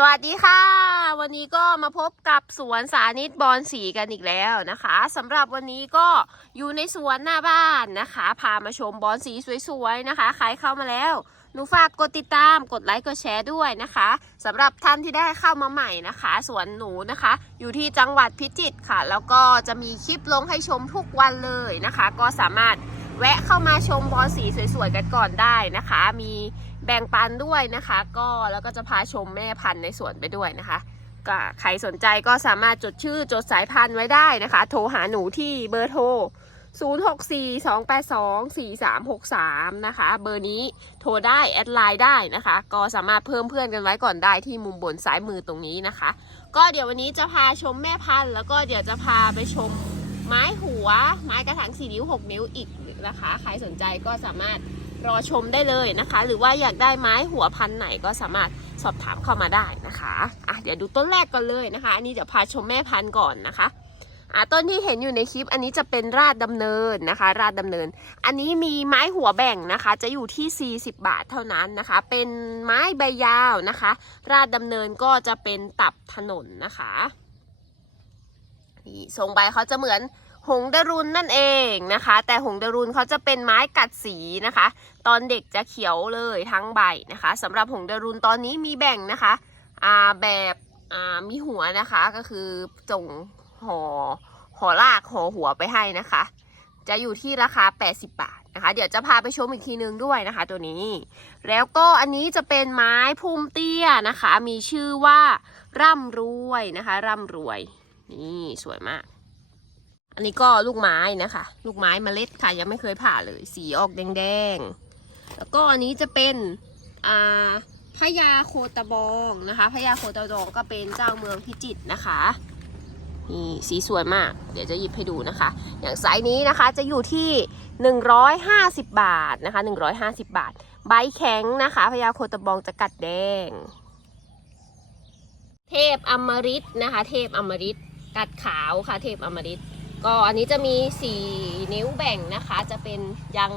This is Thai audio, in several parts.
สวัสดีค่ะ วันนี้ก็มาพบกับสวนสานิตบอนสีกันอีกแล้วนะคะสำหรับวันนี้ก็อยู่ในสวนหน้าบ้านนะคะ พามาชมบอนสีสวยๆนะคะ ใครเข้ามาแล้วหนูฝากกดติดตามกดไลค์กดแชร์ด้วยนะคะสำหรับท่านที่ได้เข้ามาใหม่นะคะ สวนหนูนะคะ อยู่ที่จังหวัดพิจิตรค่ะ แล้วก็จะมีคลิปลงให้ชมทุกวันเลยนะคะ ก็สามารถแวะเข้ามาชมบอนสีสวยๆกันก่อนได้นะคะ มี แบ่งปันด้วยนะคะ ก็แล้วก็จะพาชมแม่พันธุ์ในสวนไปด้วยนะคะก็ใครสนใจก็สามารถจดชื่อจดสายพันธุ์ไว้ได้นะคะ โทรหาหนูที่เบอร์โทร 0642824363 นะคะ เบอร์นี้โทรได้ แอดไลน์ได้นะคะ ก็สามารถเพิ่มเพื่อนกันไว้ก่อนได้ที่มุมบนซ้ายมือตรงนี้นะคะ ก็เดี๋ยววันนี้จะพาชมแม่พันธุ์ แล้วก็เดี๋ยวจะพาไปชมไม้หัว ไม้กระถาง4นิ้ว 6 นิ้วอีกนะคะ ใครสนใจก็สามารถ รอชมได้เลยนะคะ หรือว่าอยากได้ไม้หัวพันไหนก็สามารถสอบถามเข้ามาได้นะคะอะเดี๋ยวดูต้นแรกก่อนเลยนะคะ อันนี้เดี๋ยวพาชมแม่พันธุ์ก่อนนะคะอะต้นที่เห็นอยู่ในคลิปอันนี้จะเป็นราดดำเนินนะคะ ราดดำเนิน อันนี้มีไม้หัวแบ่งนะคะ จะอยู่ที่ 40 บาทเท่านั้นนะคะ เป็นไม้ใบยาวนะคะ ราดดำเนินก็จะเป็นตับถนนนะคะนี่ทรงใบเขาจะเหมือน หงดารุนนั่นเองนะคะ แต่หงดารุนเขาจะเป็นไม้กัดสีนะคะ ตอนเด็กจะเขียวเลยทั้งใบนะคะสำหรับหงดารุนตอนนี้มีแบ่งนะคะอ่าแบบอ่ามีหัวนะคะก็คือจงห่อห่อลากห่อหัวไปให้นะคะ จะอยู่ที่ราคา 80 บาทนะคะ เดี๋ยวจะพาไปชมอีกทีนึงด้วยนะคะ ตัวนี้ แล้วก็อันนี้จะเป็นไม้พุ่มเตี้ยนะคะ มีชื่อว่าร่ำรวยนะคะ ร่ำรวยนี่สวยมาก อันนี้ก็ลูกไม้นะคะ ลูกไม้เมล็ดค่ะ ยังไม่เคยผ่าเลย สีออกแดงๆ แล้วก็อันนี้จะเป็นอ่าพญาโคตะบองนะคะพญาโคตะบองก็เป็นเจ้าเมืองพิจิตรนะคะนี่สีสวยมาก เดี๋ยวจะหยิบให้ดูนะคะ อย่างไซส์นี้นะคะจะอยู่ที่ 150 บาทนะคะ 150 บาท ใบแข็งนะคะพญาโคตะบองจะกัดแดง เทพอมฤตนะคะ เทพอมฤตกัดขาวค่ะ เทพอมฤต ก็อันนี้จะมี 4 นิ้วแบ่งนะคะ จะเป็นยัง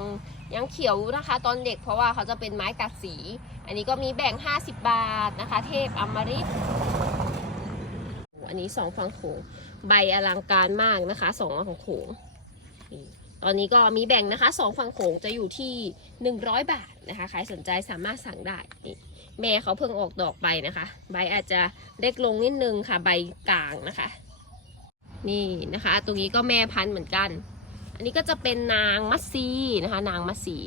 ยังเขียวนะคะ ตอนเด็กเพราะว่าเขาจะเป็นไม้กัดสี อันนี้ก็มีแบ่ง 50 บาทนะคะ เทพอมฤตอันนี้สองฝั่งโขงใบอลังการมากนะคะสองฝั่งโขงตอนนี้ก็มีแบ่งนะคะสองฝั่งโขงจะอยู่ที่ 100 บาทนะคะใครสนใจสามารถสั่งได้นี่แม่เขาเพิ่งออกดอกไปนะคะ ใบอาจจะเล็กลงนิดนึงค่ะ ใบกลางนะคะ นี่นะคะ ตรงนี้ก็แม่พันธุ์เหมือนกัน อันนี้ก็จะเป็นนางมัสซีนะคะ นางมัสซี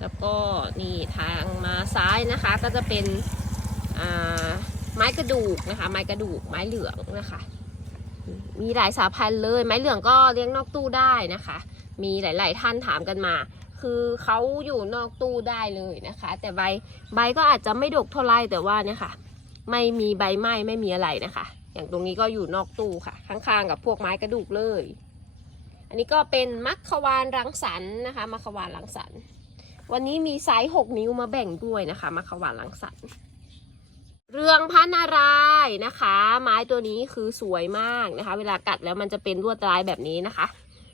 แล้วก็นี่ทางมาซ้ายนะคะ ก็จะเป็นไม้กระดูกนะคะ ไม้กระดูกไม้เหลืองนะคะ มีหลายสายพันธุ์เลย ไม้เหลืองก็เลี้ยงนอกตู้ได้นะคะ มีหลาย ๆ ท่านถามกันมา คือเขาอยู่นอกตู้ได้เลยนะคะ แต่ใบใบก็อาจจะไม่ดกเท่าไรแต่ว่าเนี่ยค่ะ ไม่มีใบไหม้ไม่มีอะไรนะคะ อย่างตรงนี้ก็อยู่นอกตู้ค่ะ ข้างๆ กับพวกไม้กระดูกเลย อันนี้ก็เป็นมัคควานรังสรรค์นะคะ มัคควานรังสรรค์ วันนี้มีไซส์6นิ้วมาแบ่งด้วยนะคะ มัคควานรังสรรค์เรื่องพันนารายนะคะ ไม้ตัวนี้คือสวยมากนะคะ เวลากัดแล้วมันจะเป็นลวดลายแบบนี้นะคะ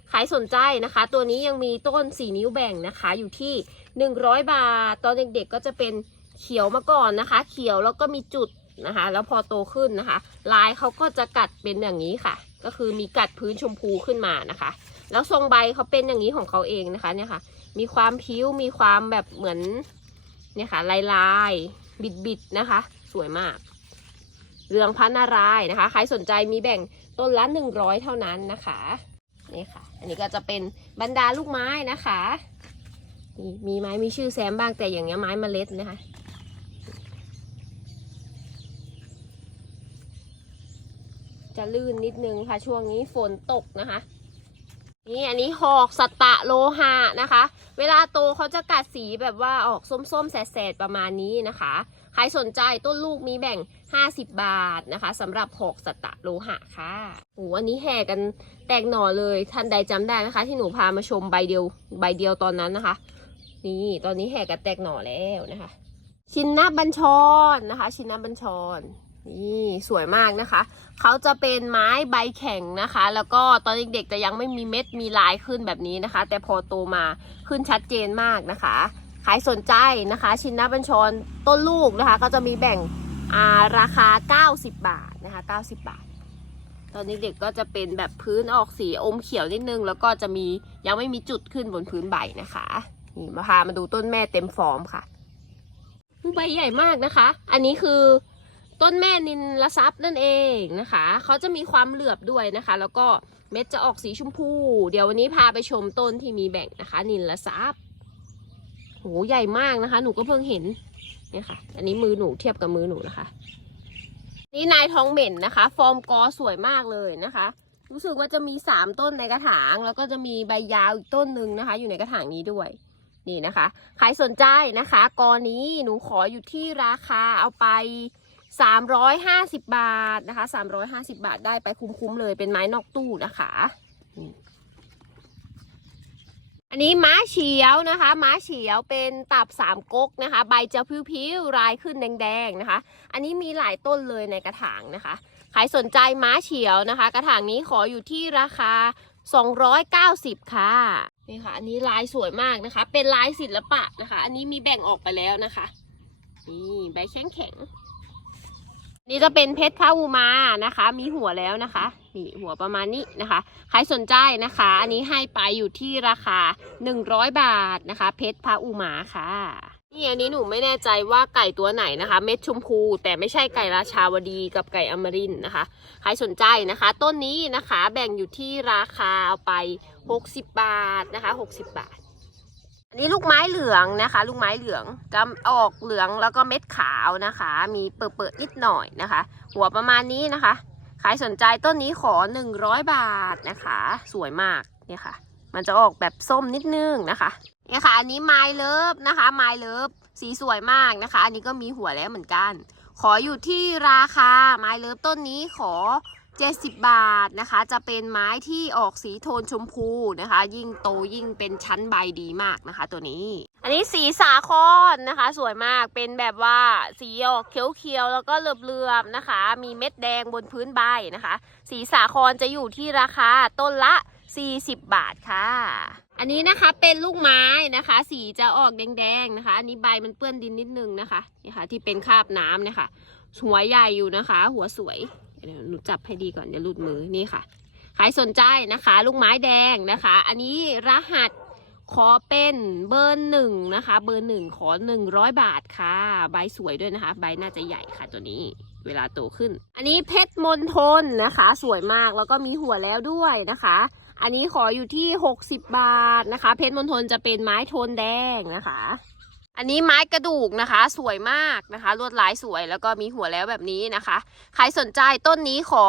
ใครสนใจนะคะ ตัวนี้ยังมีต้น 4 นิ้วแบ่งนะคะ อยู่ที่ 100 บาท ตอนเด็กๆก็จะเป็นเขียวมาก่อนนะคะ เขียวแล้วก็มีจุด นะคะ แล้วพอโตขึ้นนะคะ ลายเขาก็จะกัดเป็นอย่างนี้ค่ะ ก็คือมีกัดพื้นชมพูขึ้นมานะคะ แล้วทรงใบเขาเป็นอย่างนี้ของเขาเองนะคะเนี่ยค่ะ มีความพิ้วมีความแบบเหมือนเนี่ยค่ะลายลายบิดบิดนะคะ สวยมาก เรืองพันนารายนะคะ ใครสนใจมีแบ่งต้นละหนึ่งร้อยเท่านั้นนะคะนี่ค่ะ อันนี้ก็จะเป็นบรรดาลูกไม้นะคะนี่มีไม้มีชื่อแซมบ้างแต่อย่างเงี้ยไม้เมล็ดนะคะ จะลื่นนิดนึงค่ะ ช่วงนี้ฝนตกนะคะ นี่อันนี้หอกสตะโลหะนะคะ เวลาโตเขาจะกัดสีแบบว่าออกส้มๆ แสดๆ ประมาณนี้นะคะ ใครสนใจต้นลูกมีแบ่ง 50 บาทนะคะสำหรับหอกสตะโลหะค่ะโอ้อันนี้แห่กันแตกหน่อเลยท่านใดจำได้นะคะ ที่หนูพามาชมใบเดียวใบเดียวตอนนั้นนะคะ นี่ตอนนี้แห่กันแตกหน่อแล้วนะคะ ชินนาบัญชรนนะคะ ชินนาบัญชร นี่สวยมากนะคะ เขาจะเป็นไม้ใบแข็งนะคะ แล้วก็ตอนเด็กๆจะยังไม่มีเม็ดมีลายขึ้นแบบนี้นะคะ แต่พอโตมาขึ้นชัดเจนมากนะคะใครสนใจนะคะ ชินนาบัญชรต้นลูกนะคะ ก็จะมีแบ่งาราคา 90 บาทนะคะ 90 บาท ตอนนี้เด็กก็จะเป็นแบบพื้นออกสีอมเขียวนิดนึง แล้วก็จะมียังไม่มีจุดขึ้นบนพื้นใบนะคะนี่มาพามาดูต้นแม่เต็มฟอร์มค่ะใบใหญ่มากนะคะ อันนี้คือ ต้นแม่นินละซับนั่นเองนะคะ เขาจะมีความเหลือบด้วยนะคะ แล้วก็เม็ดจะออกสีชมพู เดี๋ยววันนี้พาไปชมต้นที่มีแบ่งนะคะ นินละซับโหใหญ่มากนะคะ หนูก็เพิ่งเห็นเนี่ยค่ะ อันนี้มือหนูเทียบกับมือหนูนะคะ นี่นายทองเหม็นนะคะ ฟอร์มกอสวยมากเลยนะคะ รู้สึกว่าจะมีสามต้นในกระถาง แล้วก็จะมีใบยาวอีกต้นหนึ่งนะคะ อยู่ในกระถางนี้ด้วยนี่นะคะ ใครสนใจนะคะ กอนี้หนูขออยู่ที่ราคาเอาไป 350 บาทนะคะ 350 บาทได้ไปคุ้มๆเลยเป็นไม้นอกตู้นะคะอันนี้ม้าเฉียวนะคะม้าเฉียวเป็นตับสามก๊กนะคะ ใบจะพิ้วๆลายขึ้นแดงๆนะคะ อันนี้มีหลายต้นเลยในกระถางนะคะใครสนใจม้าเฉียวนะคะ กระถางนี้ขออยู่ที่ราคา 290 ค่ะนี่ค่ะ อันนี้ลายสวยมากนะคะ เป็นลายศิลปะนะคะ อันนี้มีแบ่งออกไปแล้วนะคะนี่ใบแข็งแข็ง นี่จะเป็นเพชรพระอุมานะคะ มีหัวแล้วนะคะนี่หัวประมาณนี้นะคะ ใครสนใจนะคะ อันนี้ให้ไปอยู่ที่ราคา 100 บาทนะคะ เพชรพระอุมาค่ะนี่อันนี้หนูไม่แน่ใจว่าไก่ตัวไหนนะคะ เม็ดชมพู แต่ไม่ใช่ไก่ราชาวดีกับไก่อมรินนะคะ ใครสนใจนะคะ ต้นนี้นะคะแบ่งอยู่ที่ราคาเอาไป 60 บาทนะคะ 60 บาท อันนี้ลูกไม้เหลืองนะคะ ลูกไม้เหลืองจะออกเหลืองแล้วก็เม็ดขาวนะคะ มีเปิดๆนิดหน่อยนะคะ หัวประมาณนี้นะคะใครสนใจต้นนี้ขอ 100 บาทนะคะ สวยมากเนี่ยค่ะ มันจะออกแบบส้มนิดนึงนะคะเนี่ยค่ะ อันนี้ไม้เลิฟนะคะไม้เลิฟสีสวยมากนะคะ อันนี้ก็มีหัวแล้วเหมือนกัน ขออยู่ที่ราคาไม้เลิฟต้นนี้ขอ 70 บาทนะคะ จะเป็นไม้ที่ออกสีโทนชมพูนะคะ ยิ่งโตยิ่งเป็นชั้นใบดีมากนะคะ ตัวนี้ อันนี้สีสาคอนนะคะ สวยมากเป็นแบบว่าสีออกเขียวๆแล้วก็เหลือบๆนะคะ มีเม็ดแดงบนพื้นใบนะคะ สีสาคอนจะอยู่ที่ราคาต้นละ 40 บาทค่ะ อันนี้นะคะเป็นลูกไม้นะคะ สีจะออกแดงๆนะคะ อันนี้ใบมันเปื้อนดินนิดนึงนะคะนี่ค่ะที่เป็นคราบน้ำเนี่ยค่ะหัวใหญ่อยู่นะคะ หัวสวย เดี๋ยวหนูจับให้ดีก่อนเดี๋ยวหลุดมือนี่ค่ะ ใครสนใจนะคะ ลูกไม้แดงนะคะ อันนี้รหัสขอเป็นเบอร์หนึ่งนะคะ เบอร์หนึ่งขอหนึ่งร้อยบาทค่ะ ใบสวยด้วยนะคะ ใบน่าจะใหญ่ค่ะตัวนี้เวลาโตขึ้น อันนี้เพชรมนทนนะคะ สวยมากแล้วก็มีหัวแล้วด้วยนะคะ อันนี้ขออยู่ที่ 60 บาทนะคะ เพชรมณฑลจะเป็นไม้โทนแดงนะคะ อันนี้ไม้กระดูกนะคะ สวยมากนะคะ ลวดลายสวยแล้วก็มีหัวแล้วแบบนี้นะคะ ใครสนใจต้นนี้ขอ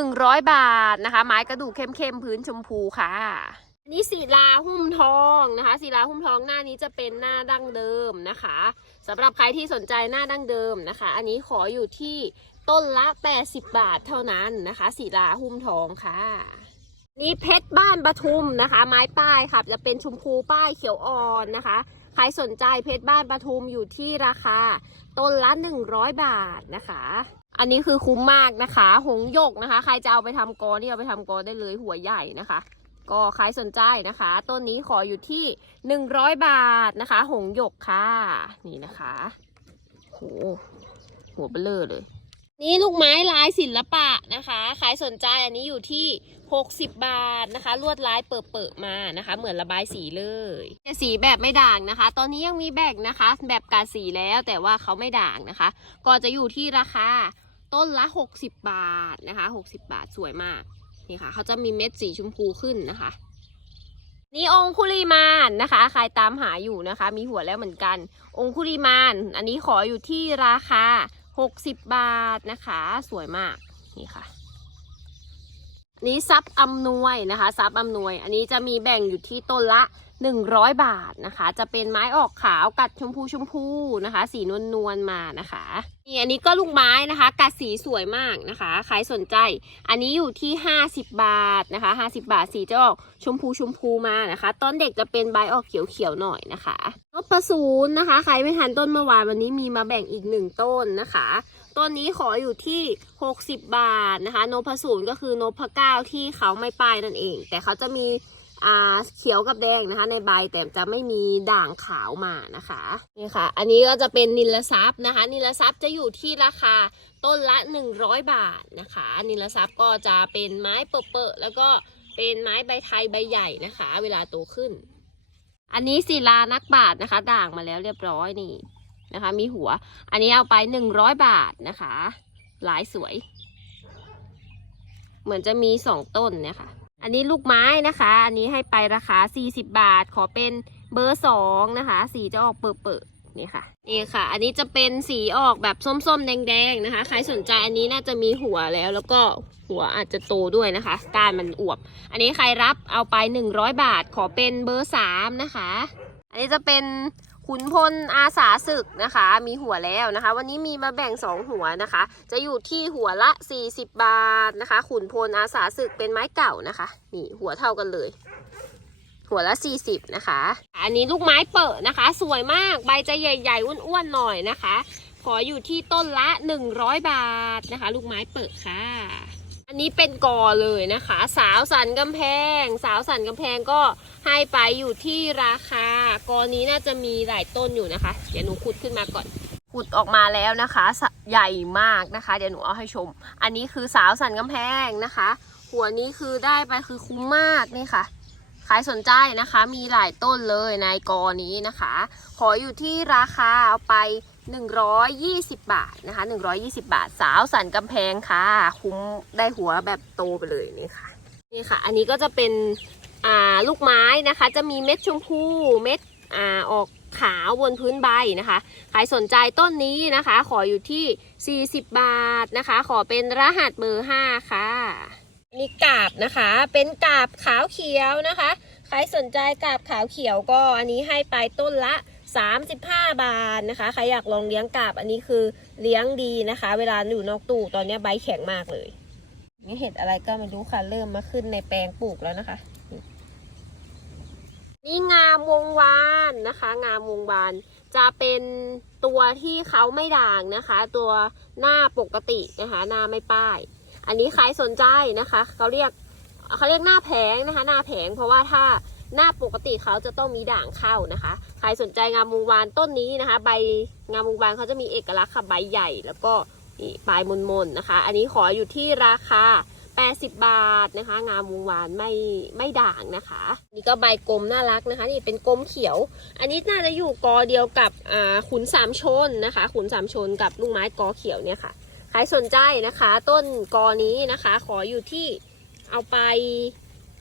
100 บาทนะคะ ไม้กระดูกเข้มๆพื้นชมพูค่ะอันนี้ศิลาหุ้มทองนะคะศิลาหุ้มทองหน้านี้จะเป็นหน้าดั้งเดิมนะคะสำหรับใครที่สนใจหน้าดั้งเดิมนะคะ อันนี้ขออยู่ที่ต้นละ 80 บาทเท่านั้นนะคะศิลาหุ้มทองค่ะนี่เพชรบ้านปทุมนะคะ ไม้ป้ายค่ะจะเป็นชมพูป้ายเขียวอ่อนนะคะ ครสนใจเพชรบ้านปทุมอยู่ที่ราคาต้นละ100 บาทนะคะ อันนี้คือคุ้มมากนะคะ หงยกนะคะ ใครจะเอาไปทำกอนี่เอาไปทำกอได้เลยหัวใหญ่นะคะ ก็ใครสนใจนะคะ ต้นนี้ขออยู่ที่ 100 บาทนะคะ หงยกค่ะ นี่นะคะโหหัวเบลอเลย นี่ลูกไม้ลายศิลปะนะคะใครสนใจอันนี้อยู่ที่ 60 บาทนะคะ ลวดลายเปิดๆมานะคะ เหมือนระบายสีเลยแต่สีแบบไม่ด่างนะคะ ตอนนี้ยังมีแบ่งนะคะ แบบกาสีแล้วแต่ว่าเขาไม่ด่างนะคะ ก็จะอยู่ที่ราคาต้นละ 60 บาทนะคะ 60 บาทสวยมากนี่ค่ะเขาจะมีเม็ดสีชมพูขึ้นนะคะ นี่องคุลีมานนะคะ ใครตามหาอยู่นะคะ มีหัวแล้วเหมือนกัน องคุลีมาน อันนี้ขออยู่ที่ราคา 60 บาทนะคะ สวยมาก นี่ค่ะ นี้ซับอำนวยนะคะซับอำนวย อันนี้จะมีแบ่งอยู่ที่ต้นละ 100 บาทนะคะ จะเป็นไม้ออกขาวกัดชมพูชมพูนะคะ สีนวลนวลมานะคะนี่อันนี้ก็ลูกไม้นะคะ กัดสีสวยมากนะคะใครสนใจ อันนี้อยู่ที่ 50 บาทนะคะ 50 บาทสีจะออกชมพูชมพูมานะคะต้นเด็กจะเป็นใบออกเขียวๆหน่อยนะคะนพสูนนะคะ ใครไม่ทันต้นเมื่อวานวันนี้มีมาแบ่งอีกหนึ่งต้นนะคะ ต้นนี้ขออยู่ที่ 60 บาทนะคะนพสูนก็คือนพเก้าที่เขาไม่ป้ายนั่นเอง แต่เขาจะมีอ่าเขียวกับแดงนะคะ ในใบแต่จะไม่มีด่างขาวมานะคะนี่ค่ะ อันนี้ก็จะเป็นนิลทรัพย์นะคะ นิลทรัพย์จะอยู่ที่ราคาต้นละ 100 บาทนะคะ นิลทรัพย์ก็จะเป็นไม้เปอะๆแล้วก็เป็นไม้ใบไทยใบใหญ่นะคะ เวลาโตขึ้น อันนี้ศิลานักบาทนะคะ ด่างมาแล้วเรียบร้อยนี่ นะคะ มีหัว อันนี้เอาไป100บาทนะคะ หลายสวย เหมือนจะมีสองต้นเนี่ยค่ะ อันนี้ลูกไม้นะคะ อันนี้ให้ไปราคา40บาท ขอเป็นเบอร์สองนะคะ สีจะออกเปิดๆนี่ค่ะ นี่ค่ะ อันนี้จะเป็นสีออกแบบส้มๆ แดงๆ นะคะ ใครสนใจอันนี้น่าจะมีหัวแล้ว แล้วก็หัวอาจจะโตด้วยนะคะ ก้ารมันอวบ อันนี้ใครรับเอาไป 100 บาท ขอเป็นเบอร์สามนะคะ อันนี้จะเป็น ขุนพลอาสาศึกนะคะ มีหัวแล้วนะคะ วันนี้มีมาแบ่ง 2 หัวนะคะ จะอยู่ที่หัวละ 40 บาทนะคะ ขุนพลอาสาศึกเป็นไม้เก่านะคะนี่หัวเท่ากันเลย หัวละ 40 นะคะ อันนี้ลูกไม้เปิดนะคะ สวยมากใบจะใหญ่ ๆ อ้วนๆหน่อยนะคะ ขออยู่ที่ต้นละ 100 บาทนะคะ ลูกไม้เปิดค่ะ อันนี้เป็นกอเลยนะคะ สาวสันกำแพง สาวสันกำแพงก็ให้ไปอยู่ที่ราคา กอนี้น่าจะมีหลายต้นอยู่นะคะ เดี๋ยวหนูขุดขึ้นมาก่อนขุดออกมาแล้วนะคะ ใหญ่มากนะคะ เดี๋ยวหนูเอาให้ชม อันนี้คือสาวสันกำแพงนะคะ หัวนี้คือได้ไปคือคุ้มมากนี่ค่ะใครสนใจนะคะมีหลายต้นเลยในกอนี้นะคะ ขออยู่ที่ราคาเอาไป 120 บาทนะคะ 120 บาท สาวสันกำแพงค่ะ คุ้มได้หัวแบบโตไปเลยนี่ค่ะ นี่ค่ะ อันนี้ก็จะเป็นอ่าลูกไม้นะคะ จะมีเม็ดชมพู เม็ดอ่าออกขาวบนพื้นใบนะคะ ใครสนใจต้นนี้นะคะ ขออยู่ที่ 40 บาทนะคะ ขอเป็นรหัสเบอร์5ค่ะ นี่กาบนะคะ เป็นกาบขาวเขียวนะคะ ใครสนใจกาบขาวเขียวก็อันนี้ให้ไปต้นละ 35 บาทนะคะ ใครอยากลองเลี้ยงกาบ อันนี้คือเลี้ยงดีนะคะ เวลาอยู่นอกตู้ตอนนี้ใบแข็งมากเลย นี่เห็ดอะไรก็ไม่รู้ค่ะ เริ่มมาขึ้นในแปลงปลูกแล้วนะคะ นี่งามวงวานนะคะ งามวงวานจะเป็นตัวที่เขาไม่ด่างนะคะ ตัวหน้าปกตินะคะ หน้าไม่ป้าย อันนี้ใครสนใจนะคะ เขาเรียกเขาเรียกหน้าแผงนะคะ หน้าแผงเพราะว่าถ้า หน้าปกติเขาจะต้องมีด่างเข้านะคะ ใครสนใจงามวงวานต้นนี้นะคะ ใบงามวงวานเขาจะมีเอกลักษณ์ค่ะใบใหญ่ แล้วก็นี่ปลายมนๆนะคะ อันนี้ขออยู่ที่ราคา 80 บาทนะคะ งามวงวานไม่ไม่ด่างนะคะ นี่ก็ใบกลมน่ารักนะคะ นี่เป็นกลมเขียว อันนี้น่าจะอยู่กอเดียวกับอ่าขุนสามชนนะคะ ขุนสามชนกับลูกไม้กอเขียวเนี่ยค่ะ ใครสนใจนะคะ ต้นกอนี้นะคะ ขออยู่ที่เอาไป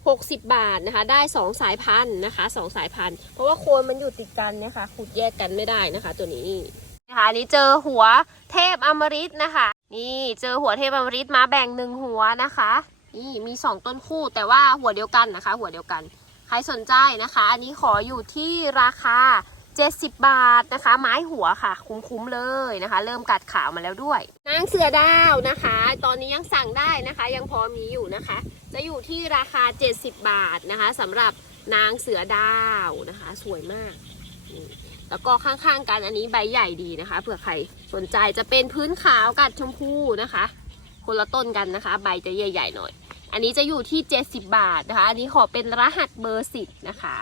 60 บาทนะคะ ได้ 2 สายพันธุ์นะคะสองสายพันธุ์ เพราะว่าโคนมันอยู่ติดกันนะคะขุดแยกกันไม่ได้นะคะ ตัวนี้นะคะอันนี้เจอหัวเทพอมฤตนะคะ นี่เจอหัวเทพอมฤตมาแบ่งหนึ่งหัวนะคะ นี่มีสองต้นคู่แต่ว่าหัวเดียวกันนะคะ หัวเดียวกัน ใครสนใจนะคะ อันนี้ขออยู่ที่ราคา 70 บาทนะคะ ไม้หัวค่ะ คุ้มๆเลยนะคะ เริ่มกัดขาวมาแล้วด้วยนางเสือดาวนะคะ ตอนนี้ยังสั่งได้นะคะ ยังพอมีอยู่นะคะ จะอยู่ที่ราคา 70 บาทนะคะสำหรับนางเสือดาวนะคะ สวยมากแล้วก็ข้างๆกันอันนี้ใบใหญ่ดีนะคะเผื่อใครสนใจจะเป็นพื้นขาวกัดชมพูนะคะ คนละต้นกันนะคะ ใบจะใหญ่ๆหน่อย อันนี้จะอยู่ที่ 70 บาทนะคะ อันนี้ขอเป็นรหัสเบอร์สิบนะคะ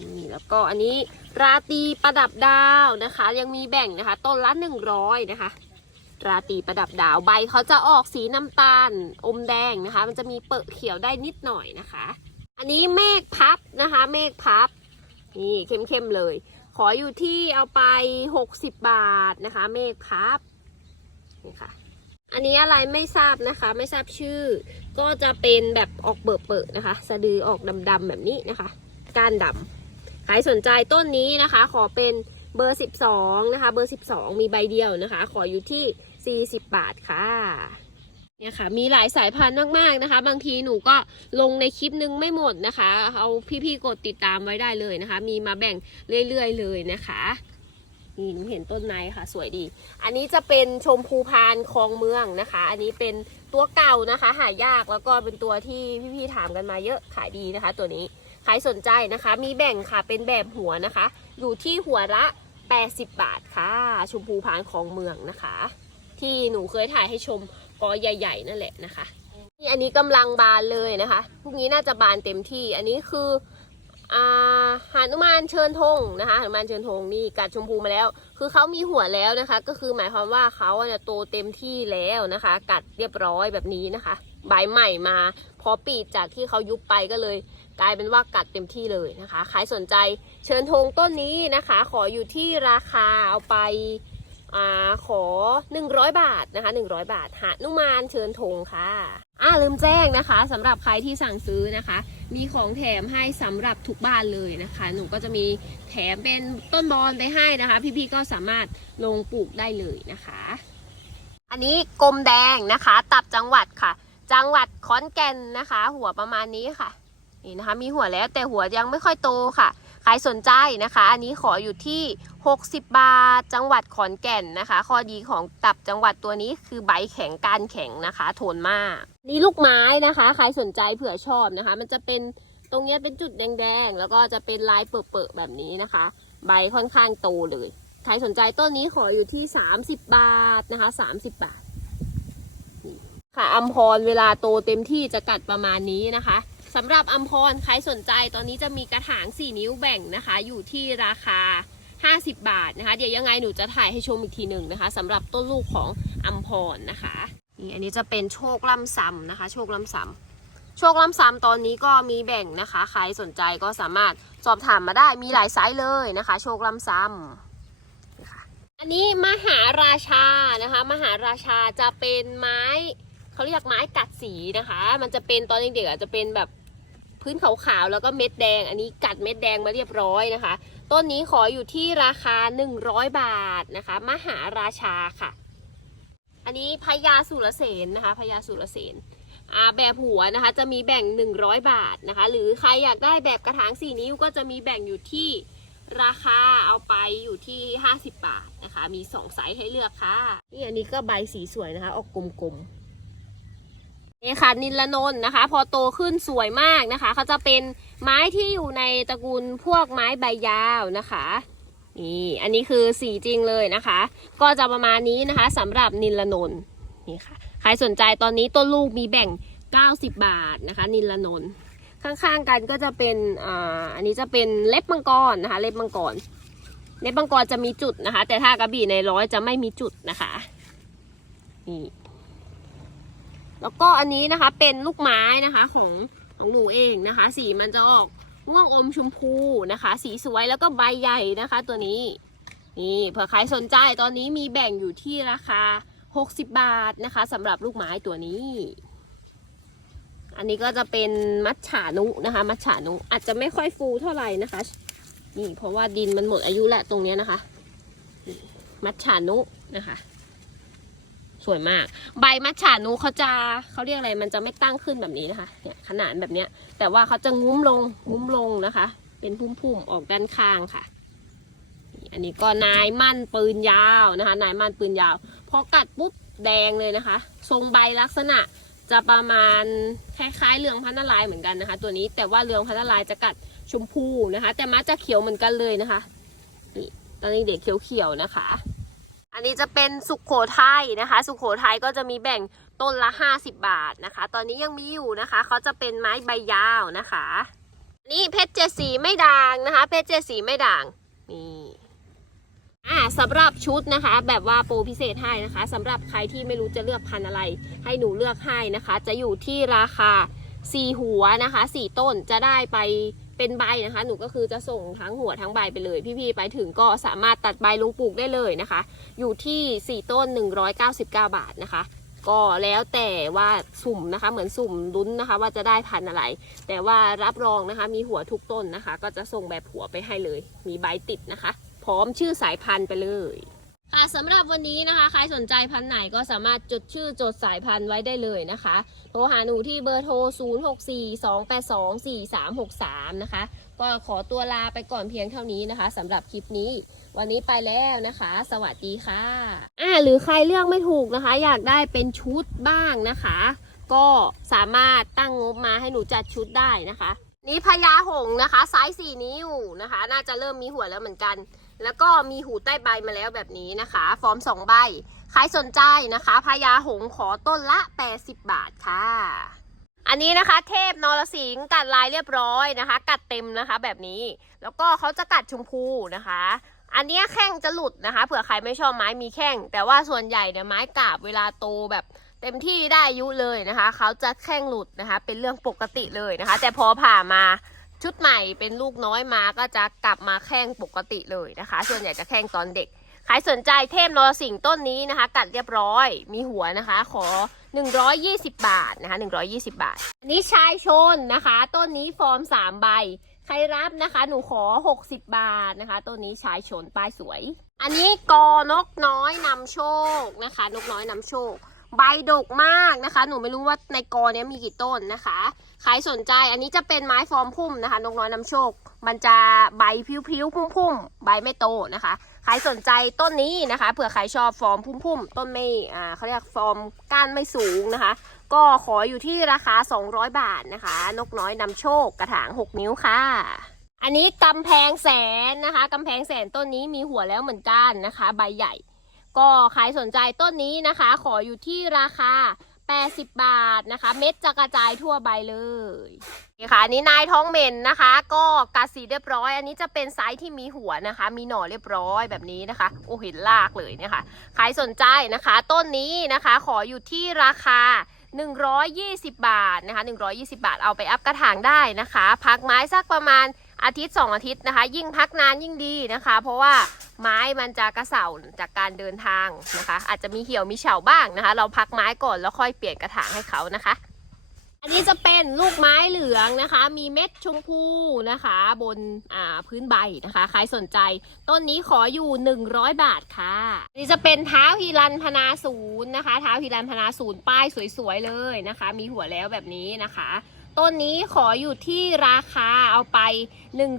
นี่แล้วก็อันนี้ราตีประดับดาวนะคะ ยังมีแบ่งนะคะ ต้นละ100นะคะ ราตีประดับดาวใบเขาจะออกสีน้ำตาลอมแดงนะคะ มันจะมีเปลือเขียวได้นิดหน่อยนะคะ อันนี้เมฆพับนะคะ เมฆพับนี่เข้มๆเลย ขออยู่ที่เอาไป60บาทนะคะ เมฆพับนี่ค่ะอันนี้อะไรไม่ทราบนะคะ ไม่ทราบชื่อ ก็จะเป็นแบบออกเบิกเปิดนะคะ สะดือออกดำๆแบบนี้นะคะ ก้านดำ ใครสนใจต้นนี้นะคะ ขอเป็นเบอร์ 12 นะคะ เบอร์ 12 มีใบเดียวนะคะ ขออยู่ที่ 40 บาทค่ะเนี่ยค่ะมีหลายสายพันธุ์มากๆนะคะ บางทีหนูก็ลงในคลิปนึงไม่หมดนะคะ เอาพี่ๆกดติดตามไว้ได้เลยนะคะ มีมาแบ่งเรื่อยๆเลยนะคะนี่หนูเห็นต้นไม้ค่ะ สวยดี อันนี้จะเป็นชมพูพานคลองเมืองนะคะ อันนี้เป็นตัวเก่านะคะ หายากแล้วก็เป็นตัวที่พี่ๆถามกันมาเยอะขายดีนะคะ ตัวนี้ ใครสนใจนะคะ มีแบ่งค่ะเป็นแบบหัวนะคะ อยู่ที่หัวละ 80 บาทค่ะ ชมพูพานของเมืองนะคะ ที่หนูเคยถ่ายให้ชมกอใหญ่ ๆ นั่นแหละนะคะนี่อันนี้กำลังบานเลยนะคะพรุ่งนี้น่าจะบานเต็มที่ อันนี้คืออ่าหานุมานเชิญธงนะคะหานุมานเชิญธงนี่กัดชมพูมาแล้ว คือเขามีหัวแล้วนะคะ ก็คือหมายความว่าเขาจะโตเต็มที่แล้วนะคะ กัดเรียบร้อยแบบนี้นะคะ ใบใหม่มา พอปีดจากที่เขายุบไปก็เลย กลายเป็นว่ากัดเต็มที่เลยนะคะ ใครสนใจเชิญธงต้นนี้นะคะ ขออยู่ที่ราคาเอาไปอ่าขอ 100 บาทนะคะ 100 บาทหานุมานเชิญธงค่ะอ่าลืมแจ้งนะคะสำหรับใครที่สั่งซื้อนะคะ มีของแถมให้สำหรับทุกบ้านเลยนะคะ หนูก็จะมีแถมเป็นต้นบอลไปให้นะคะ พี่ๆก็สามารถลงปลูกได้เลยนะคะ อันนี้กลมแดงนะคะ ตับจังหวัดค่ะ จังหวัดขอนแก่นนะคะ หัวประมาณนี้ค่ะ นี่นะคะมีหัวแล้วแต่หัวยังไม่ค่อยโตค่ะ ใครสนใจนะคะ อันนี้ขออยู่ที่ 60 บาท จังหวัดขอนแก่นนะคะ ข้อดีของตับจังหวัดตัวนี้คือใบแข็งการแข็งนะคะทนมาก นี่ลูกไม้นะคะ ใครสนใจเผื่อชอบนะคะ มันจะเป็นตรงเนี้ยเป็นจุดแดงๆ แล้วก็จะเป็นลายเปิดๆแบบนี้นะคะ ใบค่อนข้างโตเลย ใครสนใจต้นนี้ขออยู่ที่ 30 บาทนะคะ30 บาทนี่ค่ะอัมพรเวลาโตเต็มที่จะกัดประมาณนี้นะคะ สำหรับอัมพรใครสนใจตอนนี้จะมีกระถาง 4 นิ้วแบ่งนะคะ อยู่ที่ราคา 50 บาทนะคะ เดี๋ยวยังไงหนูจะถ่ายให้ชมอีกทีหนึ่งนะคะสำหรับต้นลูกของอัมพรนะคะนี่อันนี้จะเป็นโชคล่ำซ้ำนะคะ โชคล่ำซ้ำโชคล่ำซ้ำตอนนี้ก็มีแบ่งนะคะ ใครสนใจก็สามารถสอบถามมาได้มีหลายไซส์เลยนะคะ โชคล่ำซ้ำนี่อันนี้มหาราชานะคะ มหาราชาจะเป็นไม้เขาเรียกไม้กัดสีนะคะ มันจะเป็นตอนเด็กๆอะจะเป็นแบบ พื้นขาวๆแล้วก็เม็ดแดง อันนี้กัดเม็ดแดงมาเรียบร้อยนะคะ ต้นนี้ขออยู่ที่ราคา 100 บาทนะคะ มหาราชาค่ะ อันนี้พญาสุรเสนนะคะพญาสุรเสนอ่าแบบหัวนะคะจะมีแบ่ง 100 บาทนะคะ หรือใครอยากได้แบบกระถาง 4 นิ้วก็จะมีแบ่งอยู่ที่ราคาเอาไปอยู่ที่ 50 บาทนะคะ มี 2 ไซส์ให้เลือกค่ะนี่อันนี้ก็ใบสีสวยนะคะ ออกกลมๆ นี่ค่ะนิลนน์นะคะ พอโตขึ้นสวยมากนะคะเขาจะเป็นไม้ที่อยู่ในตระกูลพวกไม้ใบยาวนะคะนี่อันนี้คือสีจริงเลยนะคะ ก็จะประมาณนี้นะคะสำหรับนิลนน์นี่ค่ะใครสนใจตอนนี้ต้นลูกมีแบ่ง 90 บาทนะคะ นิลนน์ข้างๆกันก็จะเป็นอ่าอันนี้จะเป็นเล็บมังกรนะคะ เล็บมังกรเล็บมังกรจะมีจุดนะคะ แต่ถ้ากระบี่ในร้อยจะไม่มีจุดนะคะนี่ แล้วก็อันนี้นะคะเป็นลูกไม้นะคะของของหนูเองนะคะ สีมันจะออกม่วงอมชมพูนะคะ สีสวยแล้วก็ใบใหญ่นะคะ ตัวนี้นี่เผื่อใครสนใจตอนนี้มีแบ่งอยู่ที่ราคา 60 บาทนะคะสำหรับลูกไม้ตัวนี้ อันนี้ก็จะเป็นมัดฉานุนะคะ มัดฉานุอาจจะไม่ค่อยฟูเท่าไหร่นะคะ นี่เพราะว่าดินมันหมดอายุแล้วตรงเนี้ยนะคะ มัดฉานุนะคะ สวยมาก ใบมัจฉานูเขาจะเขาเรียกอะไรมันจะไม่ตั้งขึ้นแบบนี้นะคะเนี่ยขนาดแบบเนี้ย แต่ว่าเขาจะงุ้มลงงุ้มลงนะคะ เป็นพุ่มๆออกด้านข้างค่ะนี่อันนี้ก็นายมั่นปืนยาวนะคะ นายมั่นปืนยาวพอกัดปุ๊บแดงเลยนะคะ ทรงใบลักษณะจะประมาณคล้ายๆเรืองพันนารายเหมือนกันนะคะ ตัวนี้แต่ว่าเรืองพันนารายจะกัดชมพูนะคะ แต่มัดจะเขียวเหมือนกันเลยนะคะนี่ตอนนี้เด็กเขียวๆนะคะ อันนี้จะเป็นสุขโขทัยนะคะ สุขโขทัยก็จะมีแบ่งต้นละ 50 บาทนะคะ ตอนนี้ยังมีอยู่นะคะ เขาจะเป็นไม้ใบยาวนะคะ นี่เพชรเจดสีไม่ด่างนะคะ เพชรเจดสีไม่ด่างนี่อ่าสำหรับชุดนะคะ แบบว่าโปรพิเศษให้นะคะสำหรับใครที่ไม่รู้จะเลือกพันธุ์อะไร ให้หนูเลือกให้นะคะ จะอยู่ที่ราคา 4 หัวนะคะ 4 ต้นจะได้ไป เป็นใบนะคะ หนูก็คือจะส่งทั้งหัวทั้งใบไปเลย พี่ๆไปถึงก็สามารถตัดใบลงปลูกได้เลยนะคะ อยู่ที่ 4 ต้น 199 บาทนะคะ ก็แล้วแต่ว่าสุ่มนะคะ เหมือนสุ่มลุ้นนะคะ ว่าจะได้พันอะไร แต่ว่ารับรองนะคะ มีหัวทุกต้นนะคะ ก็จะส่งแบบหัวไปให้เลย มีใบติดนะคะ พร้อมชื่อสายพันธุ์ไปเลย ค่ะสำหรับวันนี้นะคะใครสนใจพันธุ์ไหนก็สามารถจดชื่อจดสายพันธุ์ไว้ได้เลยนะคะโทรหาหนูที่เบอร์โทร 0642824363 นะคะ ก็ขอตัวลาไปก่อนเพียงเท่านี้นะคะสำหรับคลิปนี้ วันนี้ไปแล้วนะคะ สวัสดีค่ะอ่าหรือใครเลือกไม่ถูกนะคะ อยากได้เป็นชุดบ้างนะคะ ก็สามารถตั้งงบมาให้หนูจัดชุดได้นะคะ นี่พญาหงนะคะไซส์4นิ้วนะคะ น่าจะเริ่มมีหัวแล้วเหมือนกัน แล้วก็มีหูใต้ใบมาแล้วแบบนี้นะคะ ฟอร์มสองใบ ใครสนใจนะคะพญาหงขอต้นละ 80 บาทค่ะ อันนี้นะคะ เทพนรสิงห์กัดลายเรียบร้อยนะคะ กัดเต็มนะคะแบบนี้ แล้วก็เขาจะกัดชมพูนะคะ อันนี้แข้งจะหลุดนะคะ เผื่อใครไม่ชอบไม้มีแข้ง แต่ว่าส่วนใหญ่เนี่ยไม้กาบเวลาโตแบบเต็มที่ได้อายุเลยนะคะ เขาจะแข้งหลุดนะคะ เป็นเรื่องปกติเลยนะคะ แต่พอผ่ามา ชุดใหม่เป็นลูกน้อยมาก็จะกลับมาแข้งปกติเลยนะคะ ส่วนใหญ่จะแข้งตอนเด็ก ใครสนใจเทพนรสิงห์ต้นนี้นะคะ กัดเรียบร้อยมีหัวนะคะ ขอ 120 บาทนะคะ120 บาทอันนี้ชายชนนะคะ ต้นนี้ฟอร์ม 3 ใบ ใครรับนะคะ หนูขอ 60 บาทนะคะ ต้นนี้ชายชนป้ายสวย อันนี้กอนกน้อยนำโชคนะคะ นกน้อยนำโชค ใบดกมากนะคะ หนูไม่รู้ว่าในกอเนี้ยมีกี่ต้นนะคะ ใครสนใจอันนี้จะเป็นไม้ฟอร์มพุ่มนะคะนกน้อยนำโชค มันจะใบพิ้วๆพุ่มๆใบไม่โตนะคะ ใครสนใจต้นนี้นะคะเผื่อใครชอบฟอร์มพุ่มๆต้นไม่อ่าเขาเรียกฟอร์มก้านไม่สูงนะคะ ก็ขออยู่ที่ราคา 200 บาทนะคะ นกน้อยนำโชคกระถาง 6 นิ้วค่ะอันนี้กำแพงแสนนะคะกำแพงแสนต้นนี้มีหัวแล้วเหมือนกันนะคะ ใบใหญ่ ก็ใครสนใจต้นนี้นะคะ ขออยู่ที่ราคา 80 บาทนะคะ เม็ดจะกระจายทั่วใบเลยนี่ค่ะอันนี้นายท้องเหม็นนะคะ ก็กัดสีเรียบร้อย อันนี้จะเป็นไซส์ที่มีหัวนะคะ มีหน่อเรียบร้อยแบบนี้นะคะ โอ้เห็นลากเลยเนี่ยค่ะใครสนใจนะคะ ต้นนี้นะคะ ขออยู่ที่ราคา120 บาทนะคะ 120 บาทเอาไปอัพกระถางได้นะคะ พักไม้สักประมาณ อาทิตย์2อาทิตย์นะคะ ยิ่งพักนานยิ่งดีนะคะ เพราะว่าไม้มันจะกระเสาจากการเดินทางนะคะ อาจจะมีเหี่ยวมีเฉาบ้างนะคะ เราพักไม้ก่อนแล้วค่อยเปลี่ยนกระถางให้เขานะคะ อันนี้จะเป็นลูกไม้เหลืองนะคะ มีเม็ดชมพูนะคะ บนอ่าพื้นใบนะคะ ใครสนใจ ต้นนี้ขออยู่ 100 บาทค่ะอันนี้จะเป็นเท้าฮิรันพนาศูนย์นะคะเท้าฮิรันพนาศูนย์ป้ายสวยๆเลยนะคะ มีหัวแล้วแบบนี้นะคะ ต้นนี้ขออยู่ที่ราคาเอาไป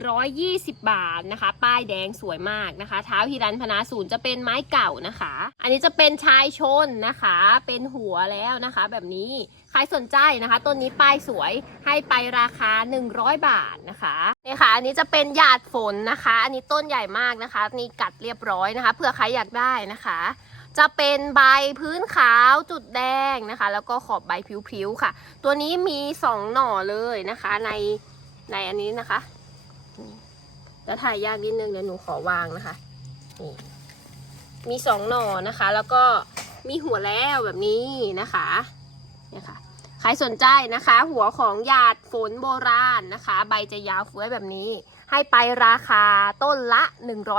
120 บาทนะคะ ป้ายแดงสวยมากนะคะ เท้าฮิรันพนาศูนย์จะเป็นไม้เก่านะคะ อันนี้จะเป็นชายชนนะคะ เป็นหัวแล้วนะคะ แบบนี้ใครสนใจนะคะ ต้นนี้ป้ายสวยให้ไปราคา 100 บาทนะคะนี่ค่ะอันนี้จะเป็นหยาดฝนนะคะ อันนี้ต้นใหญ่มากนะคะนี่กัดเรียบร้อยนะคะเผื่อใครอยากได้นะคะ จะเป็นใบพื้นขาวจุดแดงนะคะ แล้วก็ขอบใบผิวๆค่ะ ตัวนี้มีสองหน่อเลยนะคะ ในในอันนี้นะคะอืมแล้วถ่ายยากนิดนึงเดี๋ยวหนูขอวางนะคะนี่มีสองหน่อนะคะ แล้วก็มีหัวแล้วแบบนี้นะคะเนี่ยค่ะใครสนใจนะคะ หัวของหยาดฝนโบราณนะคะ ใบจะยาวเฟื้อยแบบนี้ ให้ไปราคาต้นละ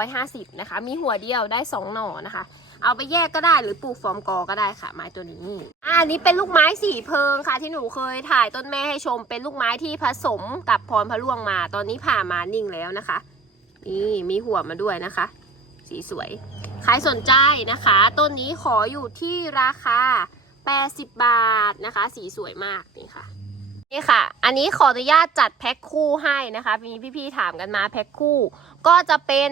150นะคะ มีหัวเดียวได้ 2 หน่อนะคะ เอาไปแยกก็ได้หรือปลูกฟอร์มกอก็ได้ค่ะ ไม้ตัวนี้อันนี้เป็นลูกไม้สีเพิงค่ะ ที่หนูเคยถ่ายต้นแม่ให้ชม เป็นลูกไม้ที่ผสมกับพรพะล่วงมา ตอนนี้ผ่ามานิ่งแล้วนะคะ นี่มีหัวมาด้วยนะคะ สีสวยใครสนใจนะคะ ต้นนี้ขออยู่ที่ราคา 80 บาทนะคะ สีสวยมากนี่ค่ะนี่ค่ะ อันนี้ขออนุญาตจัดแพ็คคู่ให้นะคะ มีพี่ๆถามกันมาแพ็คคู่ก็จะเป็น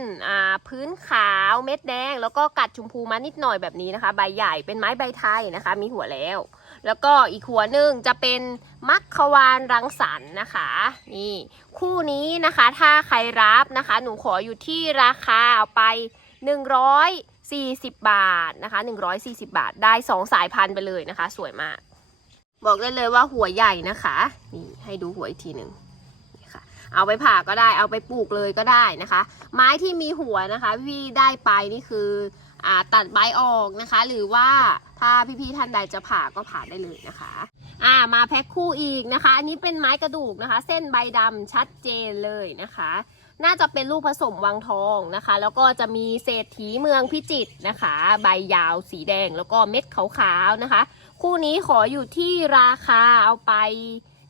พื้นขาวเม็ดแดง แล้วก็กัดชมพูมานิดหน่อยแบบนี้นะคะ ใบใหญ่เป็นไม้ใบไทยนะคะ มีหัวแล้ว แล้วก็อีกหัวหนึ่งจะเป็นมัคควานรังสรรค์นะคะ นี่ คู่นี้นะคะถ้าใครรับนะคะ หนูขออยู่ที่ราคาเอาไป 140 บาทนะคะ 140 บาทได้ 2 สายพันธุ์ไปเลยนะคะ สวยมาก บอกได้เลยว่าหัวใหญ่นะคะ นี่ให้ดูหัวอีกทีหนึ่ง เอาไปผ่าก็ได้เอาไปปลูกเลยก็ได้นะคะ ไม้ที่มีหัวนะคะ พี่ได้ไปนี่คืออตัดใบออกนะคะ หรือว่าถ้าพี่ๆท่านใดจะผ่าก็ผ่าได้เลยนะคะอ่ามาแพ็คคู่อีกนะคะ อันนี้เป็นไม้กระดูกนะคะ เส้นใบดำชัดเจนเลยนะคะ น่าจะเป็นลูกผสมวังทองนะคะ แล้วก็จะมีเศรษฐีเมืองพิจิตรนะคะ ใบยาวสีแดงแล้วก็เม็ดขาวๆนะคะ คู่นี้ขออยู่ที่ราคาเอาไป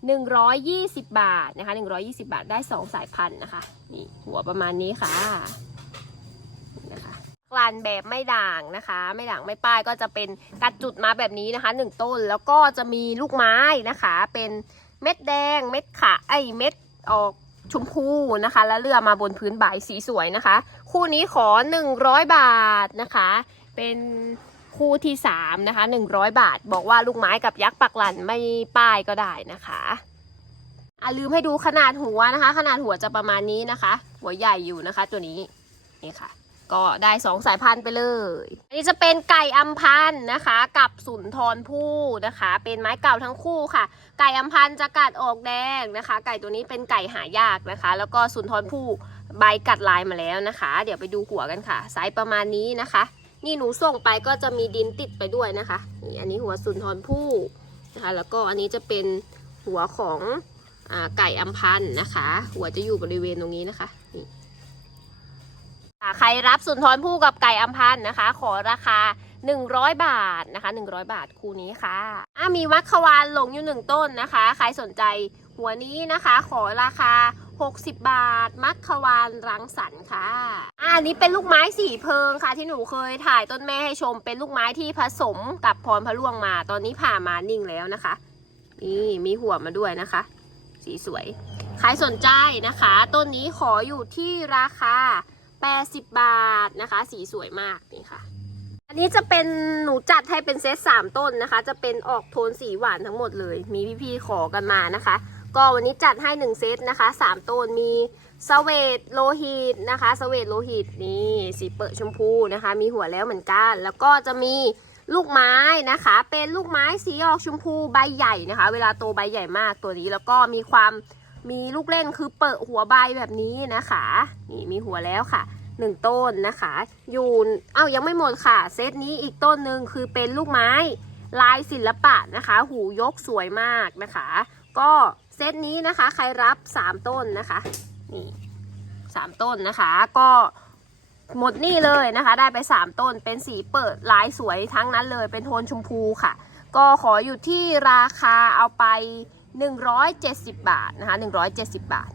120 บาทนะคะ 120 บาทได้ 2 สายพันธุ์นะคะ นี่หัวประมาณนี้ค่ะนะคะกลั่นแบบไม่ด่างนะคะ ไม่ด่างไม่ป้ายก็จะเป็นกัดจุดมาแบบนี้นะคะหนึ่งต้นแล้วก็จะมีลูกไม้นะคะ เป็นเม็ดแดงเม็ดขาไอเม็ดออกชมพูนะคะ แล้วเลือมาบนพื้นใบสีสวยนะคะ คู่นี้ขอ 100 บาทนะคะ เป็น คู่ที่3นะคะ100บาท บอกว่าลูกไม้กับยักษ์ปักหลันไม่ป้ายก็ได้นะคะอะลืมให้ดูขนาดหัวนะคะ ขนาดหัวจะประมาณนี้นะคะ หัวใหญ่อยู่นะคะ ตัวนี้นี่ค่ะ ก็ได้สองสายพันธุ์ไปเลยอันนี้จะเป็นไก่อัมพันธ์นะคะ กับสุนทรภู่นะคะ เป็นไม้เก่าทั้งคู่ค่ะ ไก่อัมพันธ์จะกัดออกแดงนะคะ ไก่ตัวนี้เป็นไก่หายากนะคะ แล้วก็สุนทรภู่ใบกัดลายมาแล้วนะคะ เดี๋ยวไปดูหัวกันค่ะไซส์ประมาณนี้นะคะ นี่หนูส่งไปก็จะมีดินติดไปด้วยนะคะนี่อันนี้หัวสุนทรภู่นะคะ แล้วก็อันนี้จะเป็นหัวของอไก่อัมพันธ์นะคะ หัวจะอยู่บริเวณตรงนี้นะคะนี่ใครรับสุนทรภู่กับไก่อัมพันธ์นะคะ ขอราคา 100 บาทนะคะ 100 บาทคู่นี้ค่ะอ่ามีวัคควานหลงอยู่หนึ่งต้นนะคะ ใครสนใจหัวนี้นะคะ ขอราคา 60 บาท มัคควานรังสรรค์ค่ะอะอันนี้เป็นลูกไม้สีเพิงค่ะ ที่หนูเคยถ่ายต้นแม่ให้ชม เป็นลูกไม้ที่ผสมกับพรพะล่วงมา ตอนนี้ผ่ามานิ่งแล้วนะคะ นี่มีหัวมาด้วยนะคะ สีสวย ใครสนใจนะคะ ต้นนี้ขออยู่ที่ราคา 80 บาทนะคะ สีสวยมากนี่ค่ะอันนี้จะเป็นหนูจัดให้เป็นเซต3ต้นนะคะ จะเป็นออกโทนสีหวานทั้งหมดเลย มีพี่ๆขอกันมานะคะ ก็วันนี้จัดให้ 1 เซตนะคะ 3 ต้นมีสเวตโลหิตนะคะสเวตโลหิตนี่สีเปิดชมพูนะคะ มีหัวแล้วเหมือนกัน แล้วก็จะมีลูกไม้นะคะ เป็นลูกไม้สีออกชมพูใบใหญ่นะคะ เวลาโตใบใหญ่มากตัวนี้แล้วก็มีความมีลูกเล่นคือเปิดหัวใบแบบนี้นะคะนี่มีหัวแล้วค่ะหนึ่งต้นนะคะ อยู่เอ้ายังไม่หมดค่ะ เซตนี้อีกต้นหนึ่งคือเป็นลูกไม้ลายศิลปะนะคะ หูยกสวยมากนะคะ ก็ ตนี้นะคะ ใครรับ3ต้นนะคะ นี่สามต้นนะคะ ก็หมดนี่เลยนะคะ ได้ไป3ต้น เป็นสีเปิดลายสวยทั้งนั้นเลย เป็นโทนชมพูค่ะ ก็ขออยู่ที่ราคาเอาไป 170 บาทนะคะ 170 บาท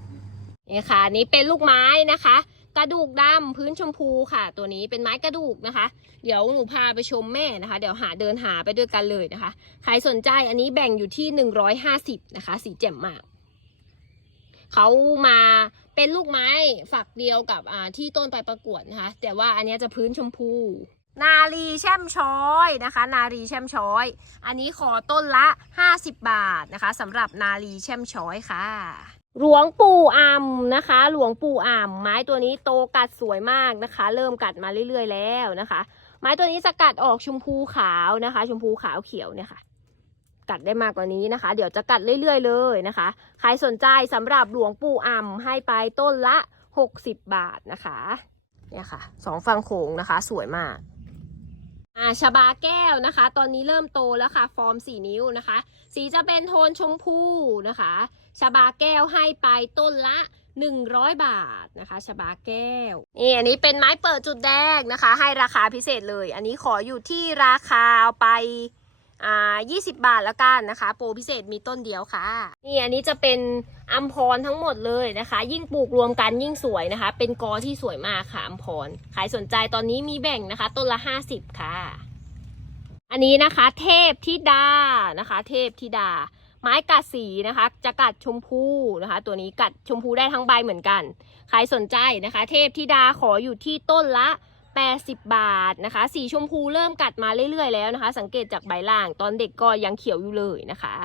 นี่ค่ะนนี้เป็นลูกไม้นะคะ กระดูกดำพื้นชมพูค่ะ ตัวนี้เป็นไม้กระดูกนะคะ เดี๋ยวหนูพาไปชมแม่นะคะ เดี๋ยวหาเดินหาไปด้วยกันเลยนะคะ ใครสนใจอันนี้แบ่งอยู่ที่หนึ่งร้อยห้าสิบนะคะ สีแจ่มมากเขามาเป็นลูกไม้ฝักเดียวกับที่ต้นไปประกวดนะคะ แต่ว่าอันนี้จะพื้นชมพู นาลีแช่มช้อยนะคะ นาลีแช่มช้อย อันนี้ขอต้นละ 50 บาทนะคะสำหรับนาลีแช่มช้อยค่ะ หลวงปู่อ่ำนะคะ หลวงปู่อ่ำไม้ตัวนี้โตกัดสวยมากนะคะ เริ่มกัดมาเรื่อยๆแล้วนะคะ ไม้ตัวนี้จะกัดออกชมพูขาวนะคะ ชมพูขาวเขียวเนี่ยค่ะกัดได้มากกว่านี้นะคะ เดี๋ยวจะกัดเรื่อย ๆ เลยนะคะ ใครสนใจสำหรับหลวงปู่อ่ำให้ไปต้นละ 60 บาทนะคะ เนี่ยค่ะสองฝั่งโขงนะคะ สวยมากอ่าชบาแก้วนะคะ ตอนนี้เริ่มโตแล้วค่ะ ฟอร์ม 4 นิ้วนะคะ สีจะเป็นโทนชมพูนะคะ ชบาแก้วให้ไปต้นละ 100 บาทนะคะชบาแก้ว นี่อันนี้เป็นไม้เปิดจุดแดงนะคะ ให้ราคาพิเศษเลย อันนี้ขออยู่ที่ราคาเอาไปอ่า20 บาทแล้วกันนะคะ โปรพิเศษมีต้นเดียวค่ะ นี่อันนี้จะเป็นอัมพรทั้งหมดเลยนะคะ ยิ่งปลูกรวมกันยิ่งสวยนะคะ เป็นกอที่สวยมากค่ะอัมพรใครสนใจตอนนี้มีแบ่งนะคะ ต้นละ 50 ค่ะ อันนี้นะคะ เทพธิดานะคะ เทพธิดา ไม้กัดสีนะคะ จะกัดชมพูนะคะ ตัวนี้กัดชมพูได้ทั้งใบเหมือนกัน ใครสนใจนะคะ เทพธิดาขออยู่ที่ต้นละ 80 บาทนะคะ สีชมพูเริ่มกัดมาเรื่อยๆแล้วนะคะ สังเกตจากใบล่าง ตอนเด็กก็ยังเขียวอยู่เลยนะคะ